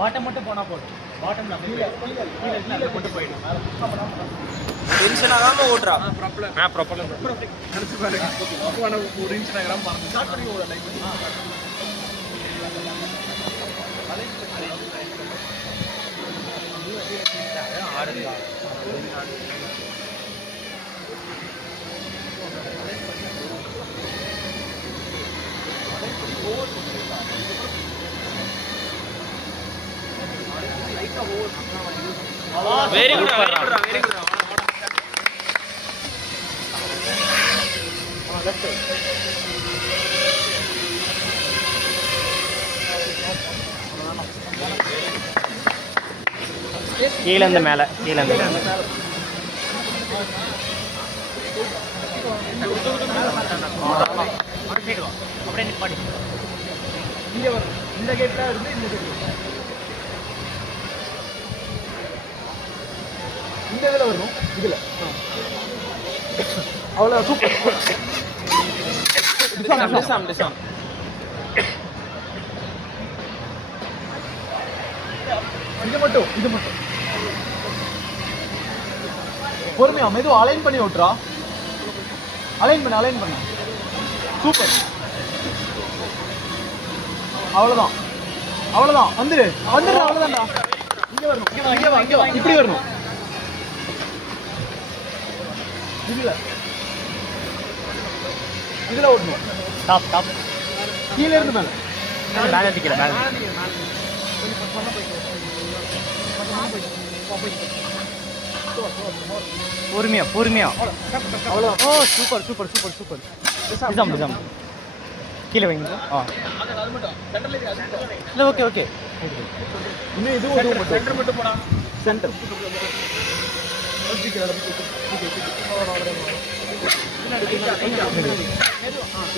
Bottom மட்டும் போனா போதும். பாட்டம்ல அப்படியே கீழ கீழ போட்டு போயிடும். டென்ஷன் ஆகாம ஓட்றா. ப்ராப்ளம். ப்ராப்ளம். கழிச்சு பாருங்க. அப்போ நான் ஒரு இன்ஸ்டாகிராம் பாருங்க. ஸ்டார்ட் பண்ணி ஓட லைக் பண்ணி. ஆடுங்க. Very good very good. கீழ இருந்து மேல கீழ இருந்து அப்படியே நிப்பாடி. இங்க வரும். இந்த கேட்ல இருந்து இந்த கேட். இந்த இதுல வரணும். இதுல. அவ்வளவு சூப்பர். டிசாம். இது மட்டும். பொறுமையா மெதுவா அலைன் பண்ணி விட்டுறா. அலைன் பண்ண. சூப்பர். அவ்வளவுதான். வந்துரு. அவ்வளவுதான்டா. இங்க வரணும். இப்படி வரணும். இதுல ஓடணும். ஸ்டாப் கீழ இருந்து மேல. மேல நிக்கல மேல பொறுமையா அவ்வளோ. ஓ சூப்பர். டிசாம் கீழே வைங்க. இல்லை ஓகே இன்னும் இது ஒரு சென்டர் மட்டும் போனா. சென்டர்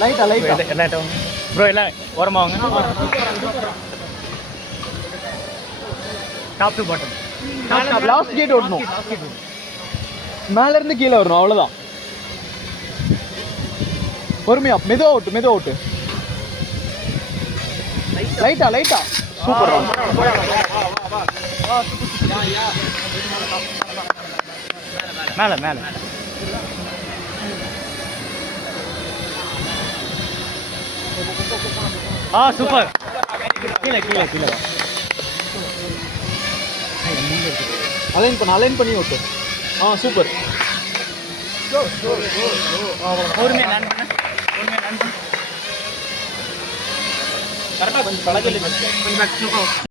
லைட்டா ப்ரோ எல்லாம் ஓரமா வாங்க. Top to bottom. Last gate ஓடணும். மேல இருந்து கீழே வரணும். அவ்வளவுதான். பொறுமையா மெதுவா ஓட்டு. லைட்டா சூப்பர். மேல சூப்பர். கீழே அலைன் பண்ணி ஓட்டு. சூப்பர். பொறுமையா லேண்ட் பண்ண. கரெக்டாக கொஞ்சம் பழகல.